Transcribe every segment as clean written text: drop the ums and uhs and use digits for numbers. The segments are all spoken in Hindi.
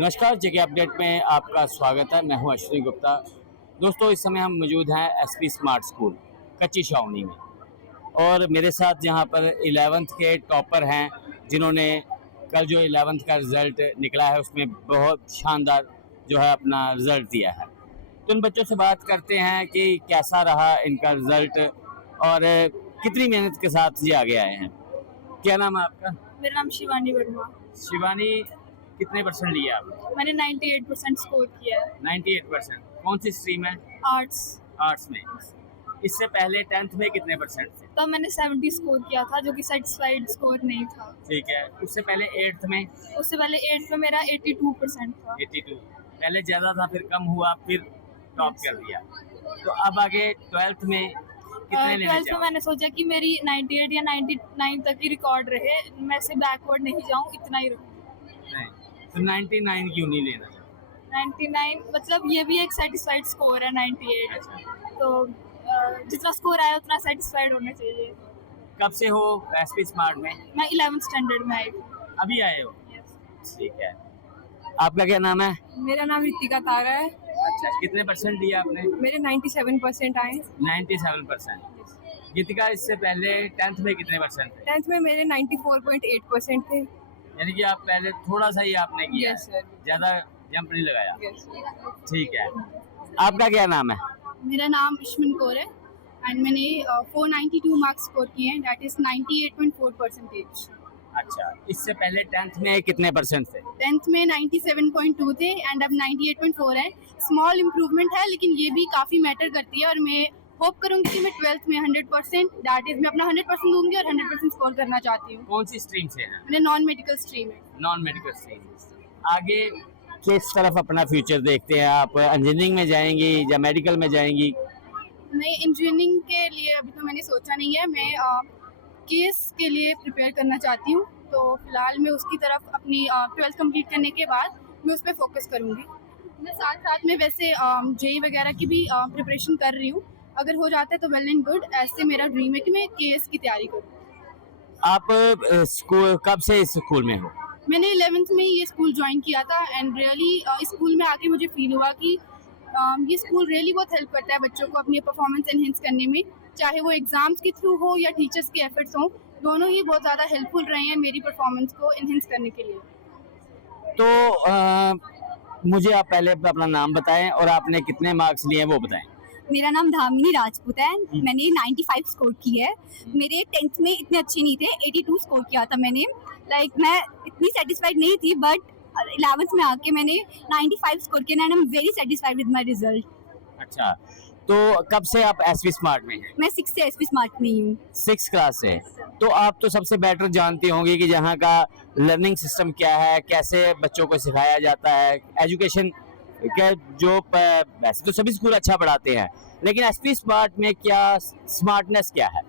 नमस्कार, जेके अपडेट में आपका स्वागत है। मैं हूं अश्विनी गुप्ता। दोस्तों, इस समय हम मौजूद हैं एसपी स्मार्ट स्कूल कच्ची छावनी में, और मेरे साथ यहाँ पर 11th के टॉपर हैं जिन्होंने कल जो 11th का रिज़ल्ट निकला है उसमें बहुत शानदार जो है अपना रिज़ल्ट दिया है। तो इन बच्चों से बात करते हैं कि कैसा रहा इनका रिज़ल्ट और कितनी मेहनत के साथ ये आगे आए हैं। क्या नाम है आपका? मेरा नाम शिवानी वर्मा। शिवानी, कितने परसेंट लिए आपने? मैंने 98% स्कोर किया है। 98%। कौन सी स्ट्रीम है? आर्ट्स। आर्ट्स में। इससे पहले 10th में कितने परसेंट थे? तब मैंने 70 स्कोर किया था, जो कि सेटिस्फाइड स्कोर नहीं था। ठीक है। उससे पहले 8th में? उससे पहले 8th में मेरा 82% था। 82। पहले ज़्यादा था, फिर कम हुआ, फिर टॉप कर दिया। तो अब आगे 12th में कितने लेने 12th में चाहोगे? मैंने सोचा कि मेरी 98 या 99 तक की रिकॉर्ड रहे, मैं से बैकवर्ड नहीं जाऊँ, इतना ही रहूँ। नहीं, तो 99 क्यों नहीं लेना? 99 मतलब ये भी एक सेटिस्फाइड स्कोर है। 98 अच्छा। तो जितना स्कोर आया उतना सेटिस्फाइड होना चाहिए। कब से हो एसपी स्मार्ट में? मैं 11th स्टैंडर्ड में आई थी। अभी आए हो? Yes. ठीक है। आपका क्या नाम है? मेरा नाम रितिका तारा है। अच्छा, कितने परसेंट लिए आपने? मेरे 97% आए। 97%। गीतिका, इससे पहले 10th में कितने परसेंट थे? 10th में मेरे 94.8% थे। यानी कि आप पहले थोड़ा सा ही आपने किया Yes, है, sir. ज्यादा जंप नहीं लगाया। Yes, sir. ठीक है। आपका क्या नाम है? मेरा नाम इश्मिन कौर है एंड मैंने 492 मार्क्स स्कोर किए हैं, दैट इज 98.4%। अच्छा, इससे पहले 10th में कितने परसेंट थे? 10th में 97.2 थे एंड अब 98.4 है। स्मॉल इम्प्रूवमेंट है, लेकिन ये भी काफ़ी मैटर करती है और मैं होप करूंगी कि मैं 12th में 100%, दैट इज मैं अपना 100% दूंगी और 100% स्कोर करना चाहती हूँ। कौन सी स्ट्रीम से हैं? मैंने नॉन मेडिकल स्ट्रीम है। Non medical stream. आगे किस तरफ अपना फ्यूचर देखते हैं आप? इंजीनियरिंग में जाएंगी या मेडिकल में जाएंगी? मैं इंजीनियरिंग के लिए अभी तो मैंने सोचा नहीं है। मैं केस के लिए प्रिपेयर करना चाहती हूँ, तो फिलहाल मैं उसकी तरफ अपनी 12th कंप्लीट करने के बाद मैं उस पर फोकस करूँगी। मैं साथ साथ में वैसे जेई वगैरह की भी प्रिपरेशन कर रही हूँ। अगर हो जाता है तो वेल एंड गुड, ऐसे मेरा ड्रीम है कि मैं केस की तैयारी करूँ। आप स्कूल कब से इस स्कूल में हो? मैंने 11th में ये स्कूल ज्वाइन किया था एंड रियली इस स्कूल में आके मुझे फील हुआ कि ये स्कूल रियली बहुत हेल्प करता है बच्चों को अपनी परफॉर्मेंस एनहेंस करने में, चाहे वो एग्जाम्स के थ्रू हो या टीचर्स के एफर्ट्स हो, दोनों ही बहुत ज़्यादा हेल्पफुल रहे हैं मेरी परफॉर्मेंस को एनहेंस करने के लिए। तो मुझे आप पहले अपना नाम बताएं और आपने कितने मार्क्स लिए हैं वो बताएं। मेरा नाम धामिनी राजपूत है। मैंने 95 स्कोर की है। मेरे 10th में इतने अच्छे नहीं थे, 82 स्कोर किया था मैंने। मैं इतनी सेटिस्फाइड नहीं थी, बट 11th में आके मैंने 95 स्कोर किया and I am very satisfied with my result. अच्छा, तो कब से आप एसपी स्मार्ट में हैं? मैं 6 से एसपी स्मार्ट में ही हूँ। 6 क्लास से। तो आप तो सबसे बेटर जानती होंगी कि यहाँ का लर्निंग सिस्टम क्या है, कैसे बच्चों को सिखाया जाता है, एजुकेशन क्या जो वैसे तो सभी स्कूल अच्छा पढ़ाते हैं, लेकिन एसपी स्मार्ट में क्या स्मार्टनेस क्या है?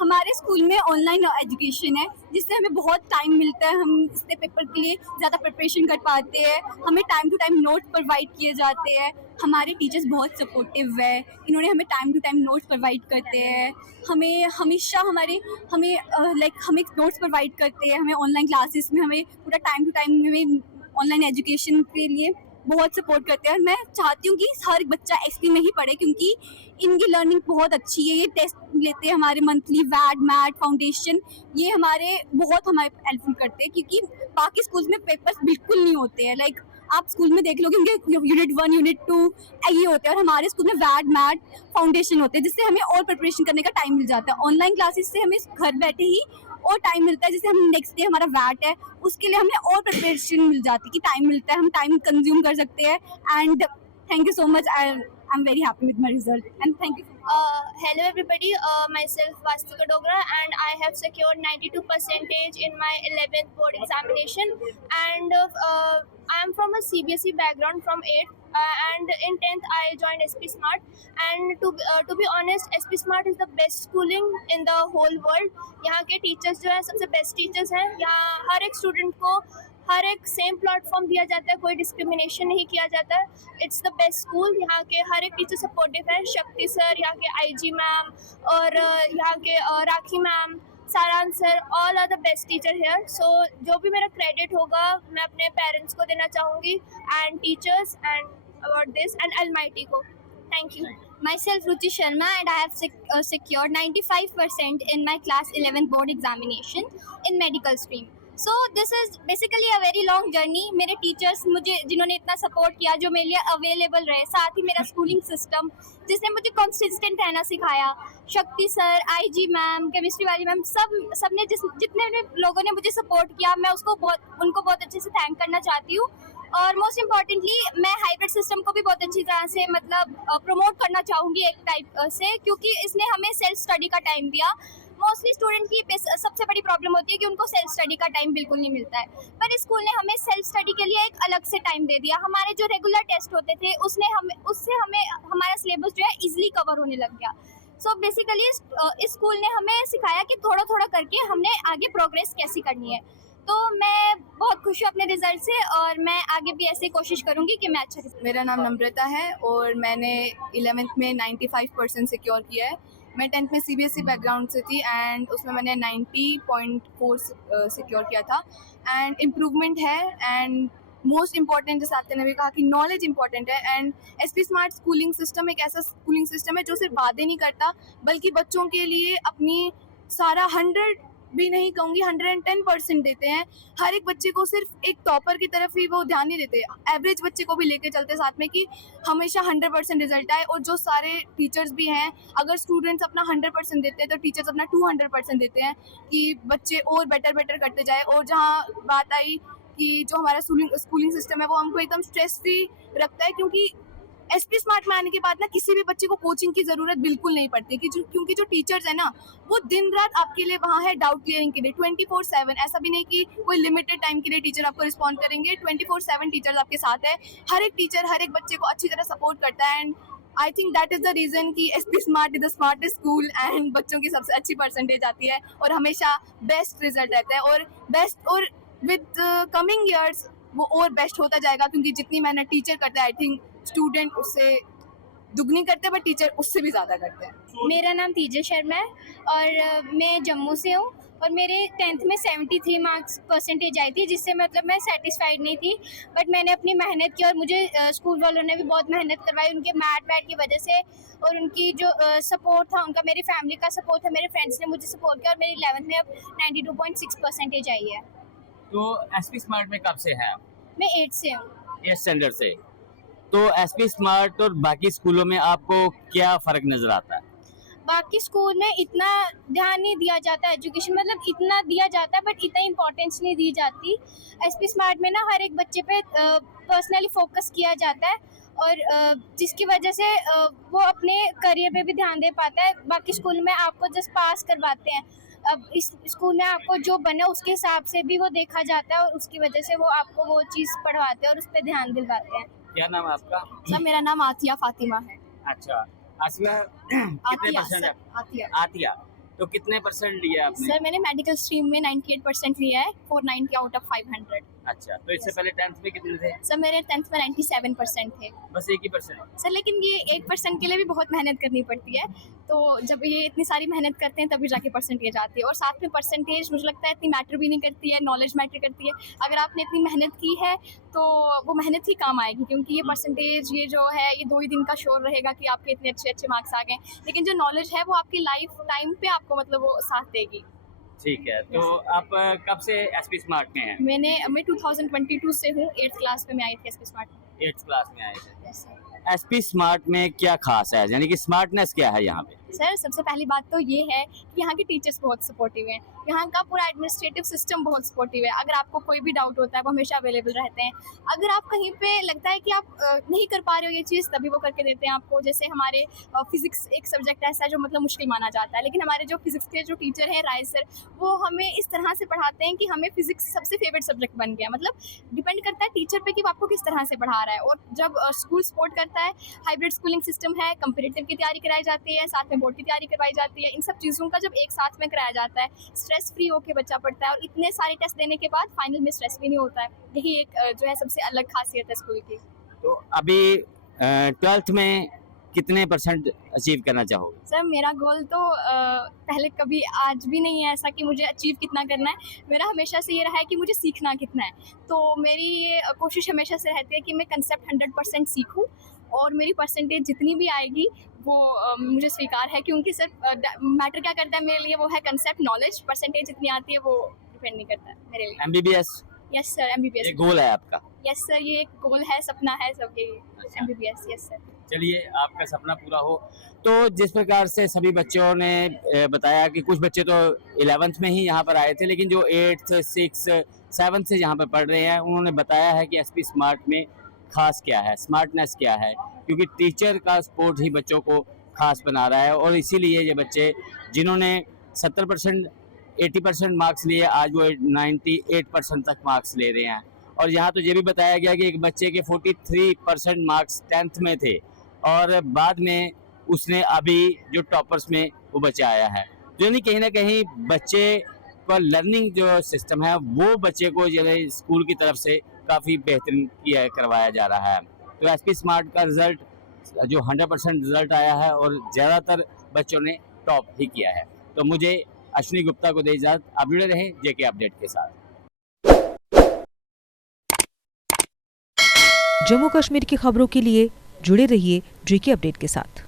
हमारे स्कूल में ऑनलाइन एजुकेशन है, जिससे हमें बहुत टाइम मिलता है। हम इससे पेपर के लिए ज़्यादा प्रिपरेशन कर पाते हैं। हमें time to time notes provide किए जाते हैं। हमारे टीचर्स बहुत सपोर्टिव है, इन्होंने हमें time to time notes provide करते हैं। हमें हमेशा हमें नोट्स प्रोवाइड करते हैं। हमें ऑनलाइन क्लासेस में हमें पूरा टाइम टू टाइम हमें ऑनलाइन एजुकेशन के लिए बहुत सपोर्ट करते हैं। और मैं चाहती हूँ कि हर बच्चा एसपी में ही पढ़े, क्योंकि इनकी लर्निंग बहुत अच्छी है। ये टेस्ट लेते हैं हमारे मंथली, वैड, मैट, फाउंडेशन, ये हमारे हेल्पफुल करते हैं, क्योंकि बाकी स्कूल्स में पेपर्स बिल्कुल नहीं होते हैं। आप स्कूल में देख लोगे उनके यूनिट 1, यूनिट 2 ये होते हैं, और हमारे स्कूल में वैड, मैट, फाउंडेशन होते हैं, जिससे हमें और प्रिपरेशन करने का टाइम मिल जाता है। ऑनलाइन क्लासेस से हमें घर बैठे ही और टाइम मिलता है, जैसे हम नेक्स्ट डे हमारा वैट है, उसके लिए हमें और प्रिपरेशन मिल जाती है कि टाइम मिलता है, हम टाइम कंज्यूम कर सकते हैं। And thank you so much, I am very happy with my result and thank you. Hello everybody, myself Vastika Dogra and I have secured 92% in my 11th board examination, and I am from a CBSE background from 8th and in 10th I joined SP Smart, and to be honest SP Smart is the best schooling in the whole world. यहाँ के टीचर्स जो है सबसे बेस्ट टीचर्स हैं। यहाँ हर एक स्टूडेंट को हर एक सेम प्लेटफॉर्म दिया जाता है, कोई डिस्क्रिमिनेशन नहीं किया जाता है। It's the best school. यहाँ के हर एक टीचर सपोर्टिव है। शक्ति सर, यहाँ के आईजी मैम और यहाँ के Rakhi ma'am Saransh sir, all are the best teacher here. So जो भी मेरा क्रेडिट होगा मैं अपने पेरेंट्स को देना चाहूँगी and teachers and about this and almighty को. Thank you. Myself Ruchi Sharma, and I have secured 95% in my class 11th board examination in medical stream. So this is basically a very long journey. मेरे टीचर्स मुझे जिन्होंने इतना सपोर्ट किया, जो मेरे लिए अवेलेबल रहे, साथ ही मेरा स्कूलिंग सिस्टम जिसने मुझे कंसिस्टेंट रहना सिखाया, शक्ति सर, आईजी मैम, केमिस्ट्री वाली मैम, सबने जितने लोगों ने मुझे सपोर्ट किया, मैं उनको बहुत अच्छे से थैंक करना चाहती हूँ. और मोस्ट इम्पॉर्टेंटली मैं हाइब्रिड सिस्टम को भी बहुत अच्छी तरह से मतलब प्रमोट करना चाहूँगी एक टाइप से, क्योंकि इसने हमें सेल्फ स्टडी का टाइम दिया. मोस्टली स्टूडेंट की सबसे बड़ी प्रॉब्लम होती है कि उनको सेल्फ स्टडी का टाइम बिल्कुल नहीं मिलता है, पर स्कूल ने हमें सेल्फ स्टडी के लिए एक अलग से टाइम दे दिया. हमारे जो रेगुलर टेस्ट होते थे उससे हमें हमारा सिलेबस जो है इजीली कवर होने लग गया. सो बेसिकली इस स्कूल ने हमें सिखाया कि थोड़ा थोड़ा करके हमने आगे प्रोग्रेस कैसी करनी है. तो मैं बहुत खुश हूँ अपने रिजल्ट से, और मैं आगे भी ऐसे कोशिश करूँगी कि मैं अच्छा रिजल्ट. मेरा नाम नम्रता है और मैंने 11th में 95% सिक्योर किया है. मैं 10th में CBSE बैकग्राउंड से थी एंड उसमें मैंने 90.4 सिक्योर किया था. एंड इम्प्रूवमेंट है. एंड मोस्ट इम्पॉर्टेंट, जैसे आपने भी कहा कि नॉलेज इंपॉर्टेंट है. And SP smart schooling system एक ऐसा स्कूलिंग सिस्टम है जो सिर्फ वादे नहीं करता, बल्कि बच्चों के लिए अपनी सारा 100 भी नहीं कहूँगी 110% देते हैं. हर एक बच्चे को सिर्फ एक टॉपर की तरफ ही वो ध्यान नहीं देते, एवरेज बच्चे को भी लेके चलते साथ में कि हमेशा 100% रिजल्ट आए. और जो सारे टीचर्स भी हैं, अगर स्टूडेंट्स अपना 100% देते हैं तो टीचर्स अपना 200% देते हैं कि बच्चे और बेटर करते जाए. और जहाँ बात आई कि जो हमारा स्कूलिंग सिस्टम है वो हमको एकदम स्ट्रेस फ्री रखता है, क्योंकि SP स्मार्ट में आने के बाद ना किसी भी बच्चे को कोचिंग की ज़रूरत बिल्कुल नहीं पड़ती, क्योंकि जो टीचर्स है ना वो दिन रात आपके लिए वहाँ है डाउट क्लियरिंग के लिए 24/7. ऐसा भी नहीं कि कोई लिमिटेड टाइम के लिए टीचर आपको रिस्पॉन्ड करेंगे. 24/7 टीचर्स आपके साथ है. हर एक टीचर हर एक बच्चे को अच्छी तरह सपोर्ट करता है. And I think that is the reason कि SP smart is the smartest school and बच्चों की सबसे अच्छी परसेंटेज आती है और हमेशा बेस्ट रिजल्ट रहता है. और विद कमिंग ईयर्स वो और बेस्ट होता जाएगा, क्योंकि जितनी मेहनत टीचर करता है आई थिंक स्टूडेंट उससे दुगनी करते हैं, बट टीचर उससे भी ज़्यादा करते हैं. मेरा नाम तीजा शर्मा है और मैं जम्मू से हूँ. और मेरे 10th में 73 मार्क्स परसेंटेज आई थी, जिससे मतलब मैं सेटिस्फाइड नहीं थी. बट मैंने अपनी मेहनत की और मुझे स्कूल वालों ने भी बहुत मेहनत करवाई. उनके मैट की वजह से और उनकी जो सपोर्ट था उनका, मेरी फैमिली का सपोर्ट था, मेरे फ्रेंड्स ने मुझे सपोर्ट किया और मेरी 11th में अब 92.6 परसेंटेज आई है. तो SP स्मार्ट में कब से हैं आप? मैं 8th से हूँ. 8th स्टैंडर्ड से. तो SP स्मार्ट और बाकी स्कूलों में आपको क्या फ़र्क नज़र आता है? बाकी स्कूल में इतना ध्यान नहीं दिया जाता एजुकेशन, मतलब इतना दिया जाता है बट इतना इम्पोर्टेंस नहीं दी जाती. SP स्मार्ट में ना हर एक बच्चे पे पर्सनली फोकस किया जाता है और जिसकी वजह से वो अपने करियर पे भी ध्यान दे पाता है. बाकी स्कूल में आपको जस्ट पास करवाते हैं. अब इस स्कूल में आपको जो बना उसके हिसाब से भी वो देखा जाता है और उसकी वजह से वो आपको वो चीज़ पढ़वाते हैं और उस पर ध्यान दिलवाते हैं. क्या नाम है आपका? सर मेरा नाम आतिया फातिमा है. अच्छा, आसिया कितने परसेंट है? आतिया. तो कितने परसेंट लिए आपने? सर मैंने मेडिकल स्ट्रीम में 98% लिया है, 490 आउट ऑफ 500. अच्छा, तो इससे पहले 10th में कितने थे? सर मेरे 10th में 97% थे. बस 1% सर लेकिन ये 1% के लिए भी बहुत मेहनत करनी पड़ती है, तो जब ये इतनी सारी मेहनत करते हैं तभी जाके परसेंटेज आती है. और साथ में परसेंटेज मुझे लगता है इतनी मैटर भी नहीं करती है, नॉलेज मैटर करती है. अगर आपने इतनी मेहनत की है तो वो मेहनत ही काम आएगी, क्योंकि ये परसेंटेज ये जो है ये 2 ही दिन का शोर रहेगा कि आपके इतने अच्छे मार्क्स आ गए, लेकिन जो नॉलेज है वो आपकी लाइफ टाइम पे आपको मतलब वो साथ देगी. ठीक है. तो आप कब से SP स्मार्ट में हैं? मैं 2022 से हूँ. 8th क्लास में मैं आई थी SP स्मार्ट में. 8th क्लास में आए थे. SP स्मार्ट में क्या खास है, यानी कि स्मार्टनेस क्या है यहाँ पे? सर सबसे पहली बात तो ये है कि यहाँ के टीचर्स बहुत सपोर्टिव हैं. यहाँ का पूरा एडमिनिस्ट्रेटिव सिस्टम बहुत सपोर्टिव है. अगर आपको कोई भी डाउट होता है वो हमेशा अवेलेबल रहते हैं. अगर आप कहीं पे लगता है कि आप नहीं कर पा रहे हो ये चीज़, तभी वो करके देते हैं आपको. जैसे हमारे फिजिक्स एक सब्जेक्ट ऐसा है जो मतलब मुश्किल माना जाता है, लेकिन हमारे जो फिजिक्स के जो टीचर हैं राय सर, वो हमें इस तरह से पढ़ाते हैं कि हमें फिजिक्स सबसे फेवरेट सब्जेक्ट बन गया. मतलब डिपेंड करता है टीचर पे कि वो आपको किस तरह से पढ़ा रहा है. और जब स्कूल सपोर्ट करता है, हाइब्रिड स्कूलिंग सिस्टम है, कंपेटिटिव की तैयारी कराई जाती है, साथ में बोर्ड की तैयारी करवाई जाती है. इन सब चीज़ों का जब एक साथ में कराया जाता है, स्ट्रेस फ्री होकर बच्चा पढ़ता है और इतने सारे टेस्ट देने के बाद फाइनल में स्ट्रेस भी नहीं होता है. यही एक जो है सबसे अलग खासियत है स्कूल की. तो अभी 12th में कितने परसेंट अचीव करना चाहोगे? सर मेरा गोल तो पहले कभी आज भी नहीं है ऐसा कि मुझे अचीव कितना करना है। मेरा हमेशा से ये रहा है कि मुझे सीखना कितना है। तो मेरी ये कोशिश हमेशा से रहती है कि मैं कंसेप्ट 100% सीखूं और मेरी परसेंटेज जितनी भी आएगी वो मुझे स्वीकार है, क्योंकि सर मैटर क्या करता है मेरे लिए वो है कंसेप्ट नॉलेज। परसेंटेज जितनी आती है वो डिपेंड नहीं करता है मेरे लिए। MBBS yes sir, MBBS. ये गोल है आपका? यस सर, ये एक गोल है, सपना है सबके। MBBS, yes sir. चलिए आपका सपना पूरा हो। तो जिस प्रकार से सभी बच्चों ने बताया कि कुछ बच्चे तो 11th में ही यहाँ पर आए थे, लेकिन जो 8th 6th 7th से यहाँ पर पढ़ रहे हैं उन्होंने बताया है कि एसपी स्मार्ट में खास क्या है, स्मार्टनेस क्या है, क्योंकि टीचर का सपोर्ट ही बच्चों को खास बना रहा है। और इसीलिए ये बच्चे जिन्होंने 70% 80% मार्क्स लिए आज वो 98% तक मार्क्स ले रहे हैं। और यहाँ तो ये भी बताया गया कि एक बच्चे के 43% मार्क्स 10th में थे और बाद में उसने अभी जो टॉपर्स में वो बच्चा आया है। तो यानी कहीं ना कहीं बच्चे का लर्निंग जो सिस्टम है वो बच्चे को जो है स्कूल की तरफ से काफ़ी बेहतरीन किया करवाया जा रहा है। तो एसपी स्मार्ट का रिजल्ट जो 100% रिजल्ट आया है और ज़्यादातर बच्चों ने टॉप ही किया है। तो मुझे अश्विनी गुप्ता को दे इजाज़त। आप जुड़े रहें जेके अपडेट के साथ। जम्मू कश्मीर की खबरों के लिए जुड़े रहिए जेके अपडेट के साथ।